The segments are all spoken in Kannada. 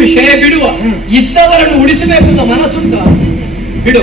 ವಿಷಯ ಬಿಡುವ ಇದ್ದವರನ್ನು ಉಳಿಸಬೇಕು ಅಂತ ಮನಸ್ಸುಂಟ? ಬಿಡು.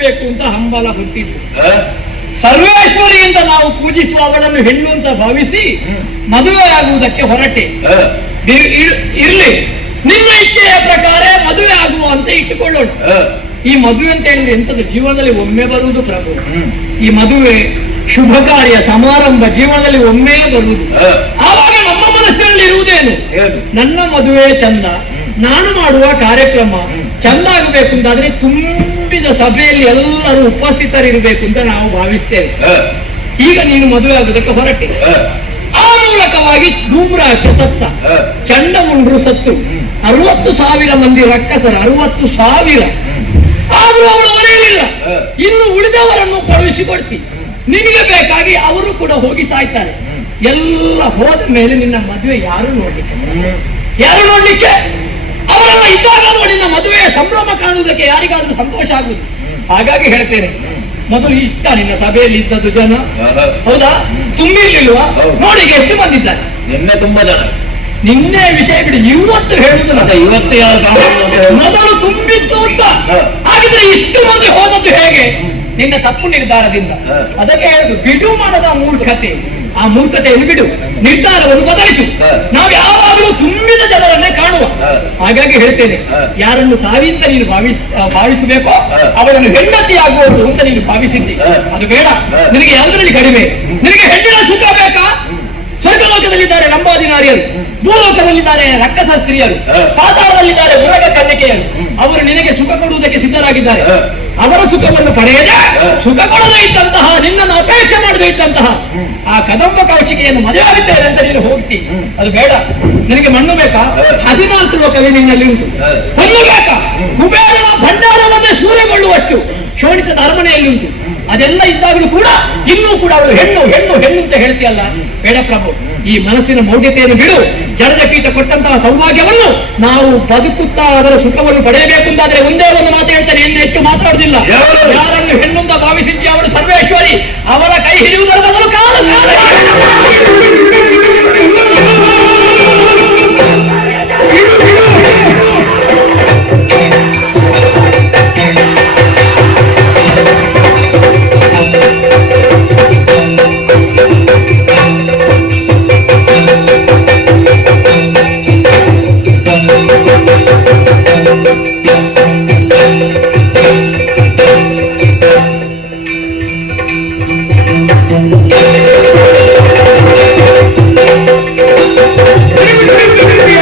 ಮದುವೆ ಅಂತ ಹಂಬಲ ಹುಟ್ಟಿದ್ದು. ಸರ್ವೇಶ್ವರಿ ಅಂತ ನಾವು ಪೂಜಿಸುವ ಅವಳನ್ನು ಹೆಣ್ಣು ಅಂತ ಭಾವಿಸಿ ಮದುವೆ ಆಗುವುದಕ್ಕೆ ಹೊರಟೆ. ಇರ್- ಇರ್- ಇರ್ಲಿ. ನಿಮ್ಮ ಇಚ್ಛೆಯ ಪ್ರಕಾರ ಮದುವೆ ಆಗುವ ಅಂತ ಇಟ್ಟುಕೊಳ್ಳೋಣ. ಈ ಮದುವೆ ಅಂತ ಹೇಳಿದ್ರೆ ಎಂಥದ್ದು ಜೀವನದಲ್ಲಿ ಒಮ್ಮೆ ಬರುವುದು ಪ್ರಭು. ಈ ಮದುವೆ ಶುಭ ಕಾರ್ಯ ಸಮಾರಂಭ ಜೀವನದಲ್ಲಿ ಒಮ್ಮೆ ಬರುವುದು. ಆವಾಗ ನಮ್ಮ ಮನಸ್ಸಿನಲ್ಲಿ ಇರುವುದೇನು? ನನ್ನ ಮದುವೆ ಚಂದ. ನಾನು ಮಾಡುವ ಕಾರ್ಯಕ್ರಮ ಚಂದ ಆಗಬೇಕು ಅಂತಾದ್ರೆ ತುಂಬಿದ ಸಭೆಯಲ್ಲಿ ಎಲ್ಲರೂ ಉಪಸ್ಥಿತರಿರಬೇಕು ಅಂತ ನಾವು ಭಾವಿಸ್ತೇವೆ. ಈಗ ನೀನು ಮದುವೆ ಆಗುದಕ್ಕೆ ಹೊರಟೆ. ಆ ಮೂಲಕವಾಗಿ ಧೂಮ್ರಾಕ್ಷ ಸತ್ತ. ಚಂಡಮುಂಡ್ರು ಸತ್ತು. ಅರವತ್ತು ಸಾವಿರ ಮಂದಿ ರಕ್ಕಸರು ಅರವತ್ತು ಸಾವಿರ. ಆದ್ರೂ ಅವಳು ಮನೆಯಲ್ಲಿಲ್ಲ ಇನ್ನು ಉಳಿದವರನ್ನು ಕಳುಹಿಸಿಕೊಡ್ತಿ. ನಿನಗೆ ಬೇಕಾಗಿ ಅವರು ಕೂಡ ಹೋಗಿ ಸಾಯ್ತಾರೆ. ಎಲ್ಲ ಹೋದ ಮೇಲೆ ನಿನ್ನ ಮದುವೆ ಯಾರು ನೋಡ್ಲಿಕ್ಕೆ ಯಾರು ನೋಡ್ಲಿಕ್ಕೆ? ಅವರೆಲ್ಲ ಇದ್ದಾಗ ನೋಡಿ ನಮ್ಮ ಮದುವೆ ಸಂಭ್ರಮ ಕಾಣುವುದಕ್ಕೆ ಯಾರಿಗಾದ್ರೂ ಸಂತೋಷ ಆಗುದು ಹಾಗಾಗಿ ಹೇಳ್ತೇನೆ. ಮೊದಲು ಇಷ್ಟ ನಿನ್ನ ಸಭೆಯಲ್ಲಿ ಇದ್ದದ್ದು ಜನ. ಹೌದಾ. ತುಂಬಿರ್ಲಿಲ್ವಾ. ನೋಡಿ ಎಷ್ಟು ಬಂದಿದ್ದಾರೆ. ನಿನ್ನೆ ತುಂಬಾ ಜನ. ನಿನ್ನೆ ವಿಷಯ ಬಿಡಿ ಇವತ್ತು ಹೇಳುದು ಮತ್ತೆ ಇವತ್ತು ಯಾರು ಮೊದಲು ತುಂಬಿತ್ತು ಅಂತ. ಹಾಗಿದ್ರೆ ಇಷ್ಟು ಮಂದಿ ಹೋದದ್ದು ಹೇಗೆ? ನಿನ್ನ ತಪ್ಪು ನಿರ್ಧಾರದಿಂದ. ಅದಕ್ಕೆ ಹೇಳುದು ಬಿಡು ಮಾಡದ ಮೂರ್ಖತೆ. ಆ ಮೂರ್ಖತೆಯನ್ನು ಬಿಡು. ನಿರ್ಧಾರವನ್ನು ಬದಲಿಸು. ನಾವು ಯಾವಾಗಲೂ ತುಂಬಿದ ಜನರನ್ನೇ ಕಾಣುವ. ಹಾಗಾಗಿ ಹೇಳ್ತೇನೆ. ಯಾರನ್ನು ತಾವಿಂದ ನೀನು ಭಾವಿಸ್ ಭಾವಿಸಬೇಕೋ ಅವರನ್ನು ಹೆಂಡತಿ ಆಗುವವರು ಅಂತ ನೀನು ಭಾವಿಸಿದ್ದಿ. ಅದು ಬೇಡ. ನಿನಗೆ ಯಾವುದರಲ್ಲಿ ಕಡಿಮೆ? ನಿನಗೆ ಹೆಣ್ಣಿನ ಸುಖ ಬೇಕಾ? ನಾರಿಯರು ಭೂಲೋಕದಲ್ಲಿದ್ದಾರೆ ರಕ್ಕಸ ಸ್ತ್ರೀಯರು. ಪಾತಾಳದಲ್ಲಿದ್ದಾರೆ ಉರಗ ಕನ್ನಿಕೆಯರು. ಅವರು ನಿನಗೆ ಸುಖ ಕೊಡುವುದಕ್ಕೆ ಸಿದ್ಧರಾಗಿದ್ದಾರೆ. ಅವರ ಸುಖವನ್ನು ಪಡೆಯದೆ ಸುಖ ಕೊಡದೇ ಇದ್ದಂತಹ ನಿನ್ನನ್ನು ಅಪೇಕ್ಷೆ ಮಾಡದೇ ಇದ್ದಂತಹ ಆ ಕದಂಬ ಕೌಶಿಕೆಯನ್ನು ಮದುವೆ ಅಂತ ನೀನು ಹೋಗ್ತಿ. ಅದು ಬೇಡ. ನಿನಗೆ ಮಣ್ಣು ಬೇಕಾ. ಹದಿನಾಲ್ಕು ಲೋಕವೇ ನಿನ್ನಲ್ಲಿ ಉಂಟು. ಹೊನ್ನು ಬೇಕಾ? ಕುಬೇರನ ಭಂಡಾರವನ್ನೇ ಸೂರೆಗೊಳ್ಳುವಷ್ಟು ಶೋಣಿತದ ಅರಮನೆಯಲ್ಲಿ ಉಂಟು. ಅದೆಲ್ಲ ಇದ್ದಾಗಲೂ ಕೂಡ ಇನ್ನೂ ಕೂಡ ಅವರು ಹೆಣ್ಣು ಹೆಣ್ಣು ಹೆಣ್ಣು ಅಂತ ಹೇಳ್ತೀಯಲ್ಲ. ಬೇಡ ಪ್ರಭು. ಈ ಮನಸ್ಸಿನ ಮೌಢ್ಯತೆಯನ್ನು ಬಿಡು. ಜಡದ ಪೀಠ ಕೊಟ್ಟಂತಹ ಸೌಭಾಗ್ಯವನ್ನು ನಾವು ಬದುಕುತ್ತಾ ಅದರ ಸುಖವನ್ನು ಪಡೆಯಬೇಕು ಅಂತಾದ್ರೆ ಒಂದೇ ಒಂದು ಮಾತು ಹೇಳ್ತಾರೆ ಇನ್ನು ಹೆಚ್ಚು ಮಾತಾಡುದಿಲ್ಲ ಯಾರು? ಯಾರನ್ನು ಹೆಣ್ಣುಂದ ಭಾವಿಸಿದ್ಯ ಅವಳು ಸರ್ವೇಶ್ವರಿ. ಅವರ ಕೈ ಹಿಡಿಯುವುದರ ¡Viva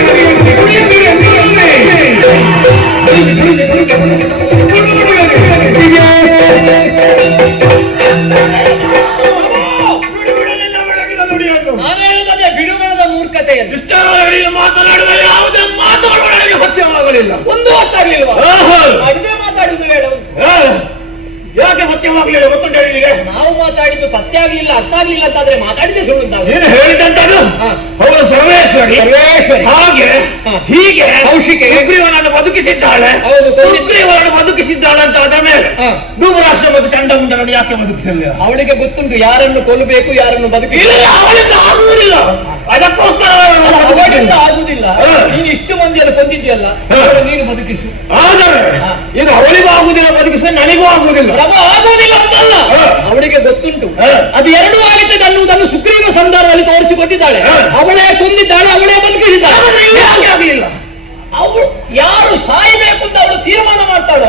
el ಮಾತಾಡಿದ್ದು ಪತ್ತೆ ಆಗ್ಲಿಲ್ಲ ಅರ್ಥ ಆಗ್ಲಿಲ್ಲ ಅಂತಾದ್ರೆ ಮಾತಾಡಿದೆ ಸುಳ್ಳು ಅಂತ ನೀನು ಹೇಳಿದಂತದ್ದು ಹಾ. ಅವಳು ಸರ್ವೇಶ್ವರಿ ಸರ್ವೇಶ್ವರಿ. ಹಾಗೆ. ಹೀಗೆ ಕೌಶಿಕೆ. ಸುಗ್ರೀವನನ್ನು ಬದುಕಿಸಿದ್ದಾಳೆ ಹೌದು. ಸುಗ್ರೀವನನ್ನು ಬದುಕಿಸಿದ್ದಾಳೆ ಅಂತ ಅದರ ಮೇಲೆ ಹಾ. ಧೂಮರಾಕ್ಷ ಮತ್ತು ಚಂಡಮುಂಡನನ್ನು ಯಾಕೆ ಬದುಕಿಸಲಿಲ್ಲ ಅವಳಿಗೆ ಗೊತ್ತುಂಟು ಯಾರನ್ನು ಕೊಲ್ಲಬೇಕು ಯಾರನ್ನು ಬದುಕಿ ಇಲ್ಲ ಅವಳಿಂದ ಆಗುವುದಿಲ್ಲ ಅದಕ್ಕೋಸ್ಕರ ಅವಳಿಂದ. ಆಗುದಿಲ್ಲ ನೀನು ಇಷ್ಟು ಮಂದಿಯನ್ನು ಕೊಂದಿದ್ಯಲ್ಲ. ನೀನು ಬದುಕಿಸು ಆದರೆ ಇದು ಅವಳಿಗೂ ಆಗುದಿಲ್ಲ ಬದುಕಿಸ ನನಗೂ ಆಗುವುದಿಲ್ಲ ಆಗುವುದಿಲ್ಲ ಅಂತಲ್ಲ ಅವಳಿಗೆ ಅವಳಿಗೆ ಗೊತ್ತುಂಟು. ಅದು ಎರಡೂ ಆಗುತ್ತದೆ ಅನ್ನುವುದನ್ನು ಸುಗ್ರೀವ ಸಂದರ್ಭದಲ್ಲಿ ತೋರಿಸಿಕೊಟ್ಟಿದ್ದಾಳೆ. ಅವಳೇ ಕುಂದಿದ್ದಾಳೆ ಅವಳೇ ಬದುಕಿಸಿದ್ದಾಳೆ. ಆಗಲಿಲ್ಲ ಅವಳು ಯಾರು ಸಾಯ್ಬೇಕು ಅಂತ ಅವಳು ತೀರ್ಮಾನ ಮಾಡ್ತಾಳೋ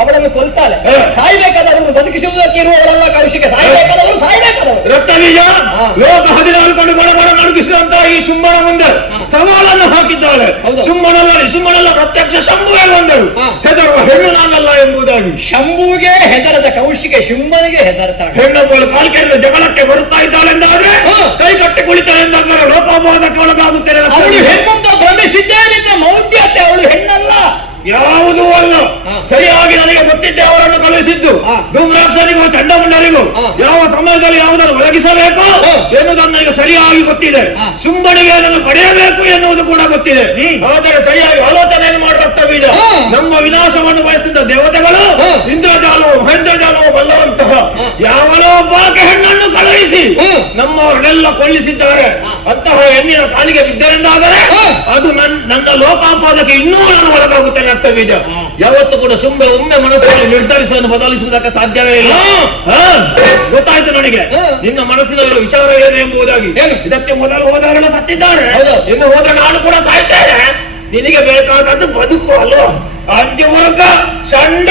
ಅವಳನ್ನು ಕೊಲ್ತಾಳೆ. ಸಾಯ್ಬೇಕಾದವರನ್ನು ಬದುಕಿಸುವುದಕ್ಕೆ ಇರುವವಳೆಲ್ಲ ಕೌಶಿಕ. ಸಾಯ್ಬೇಕಾದವರು ಸಾಯ್ಬೇಕಾದವರು ರಕ್ತಬೀಜ ಹಾ. ಲೋಕ ಹದಿನಾಲ್ಕು ನಡುಗಿಸುವಂತಹ ಈ ಶುಂಭನ ಮುಂದೆ. ಸವಾಲನ್ನು ಹಾಕಿದ್ದಾಳೆ. ಪ್ರತ್ಯಕ್ಷ ಶಂಭುವೇ ಬಂದರು. ಹೆದರುವ ಹೆಣ್ಣು ನಾನಲ್ಲ ಎಂಬುದಾಗಿ ಶಂಭುಗೆ ಹೆದರದ ಕೌಶಿಗೆ ಶುಂಭನಿಗೆ ಹೆದರ್ತಾಳೆ ಹೆಣ್ಣೊಬ್ಬಳು ಕಾಲ್ಕೆರೆದ ಜಗಳಕ್ಕೆ ಬರುತ್ತಾ ಇದ್ದಾಳೆಂದಾದ್ರೆ. ಕೈ ಕಟ್ಟಿ ಕುಳಿತಾಳೆ ಎಂದಾದರೆ ಲೋಕೋಪವಾದಕ್ಕೆ ಒಳಗಾಗುತ್ತೇನೆ ಅವಳು ಹೆಣ್ಣು ಭ್ರಮಿಸಿದ್ದೇನೆ ಮೌಢ್ಯತೆ ಅವಳು ಯಾವುದೂ ಅಲ್ಲ ಸರಿಯಾಗಿ ನನಗೆ ಗೊತ್ತಿದ್ದೆ ಅವರನ್ನು ಕಳುಹಿಸಿದ್ದು. ಧೂಮ್ರಾಕ್ಷರಿಗೂ ಚಂಡಮುಂಡರಿಗೂ. ಯಾವ ಸಮಯದಲ್ಲಿ ಯಾವುದನ್ನು ಒದಗಿಸಬೇಕು ಎನ್ನುವುದನ್ನು ನನಗೆ ಸರಿಯಾಗಿ ಗೊತ್ತಿದೆ ಸುಂಬಡಿಗೆ ಶುಂಭನಿಗೆ ಅದನ್ನು ಪಡೆಯಬೇಕು ಎನ್ನುವುದು ಕೂಡ ಗೊತ್ತಿದೆ ಆದರೆ ಸರಿಯಾಗಿ ಆಲೋಚನೆಯನ್ನು ಬೀಜ ನಮ್ಮ ವಿನಾಶವನ್ನು ಬಯಸಿದ್ದ ದೇವತೆಗಳು. ಇಂದ್ರಜಾಲವು ಮಹೇಂದ್ರಜಾಲವು ಬಲ್ಲವಂತಹ. ಯಾವನೋ ಒಬ್ಬಾಕೆ ಹೆಣ್ಣನ್ನು ಕಳುಹಿಸಿ. ನಮ್ಮವರನ್ನೆಲ್ಲ ಕೊಲ್ಲಿಸಿದ್ದಾರೆ. ಅಂತಹ ಹೆಣ್ಣಿನ ಕಾಲಿಗೆ ಬಿದ್ದರೆಂದಾದರೆ. ಅದು ನನ್- ನನ್ನ ಲೋಕಾಪಾದಕ್ಕೆ ಇನ್ನೂ ನಾನು ಒಳಗಾಗುತ್ತೇನೆ ಬೀಜ ಯಾವತ್ತು ಕೂಡ ಸುಮ್ಮನೆ ಒಮ್ಮೆ ಮನಸ್ಸಿನಲ್ಲಿ ನಿರ್ಧರಿಸುವುದನ್ನು ಬದಲಿಸುವುದಕ್ಕೆ ಸಾಧ್ಯವೇ ಇಲ್ಲ. ಗೊತ್ತಾಯ್ತು ನನಗೆ. ನಿನ್ನ ಮನಸ್ಸಿನಲ್ಲಿ ವಿಚಾರ ಏನು ಎಂಬುದಾಗಿ? ಇದಕ್ಕೆ ಮೊದಲು ಹೋದವರೆಲ್ಲ ಸತ್ತಿದ್ದಾರೆ. ಇನ್ನು ಹೋದ್ರೆ ನಾನು ಕೂಡ ಸಾಯ್ತೇನೆ. ನಿನಗೆ ಬೇಕಾದದ್ದು ಬದುಕು ಅಲ್ವ ಅಂತ್ಯವರ್ಗ ಚಂಡ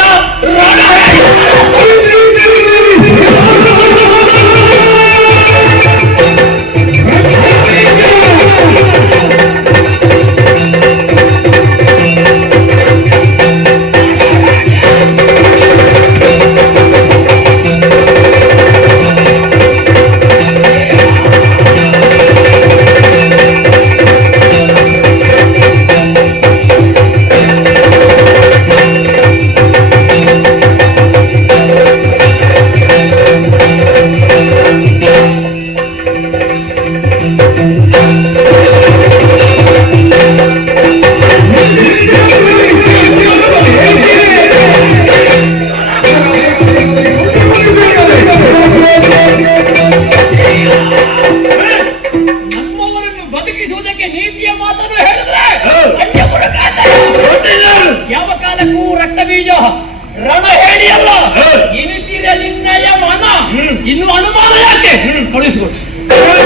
ಯಾವ ಕಾಲಕ್ಕೂ ರಕ್ತ ಬೀಜ ರಣ ಹೇಳಿ ಅಲ್ಲ. ಇನಿತಿರ ನಿನ್ನಯ ಮನ. ಇನ್ನು ಅನುಮಾನ ಯಾಕೆ? ಕಳಿಸ್ಕೊಡು Bye.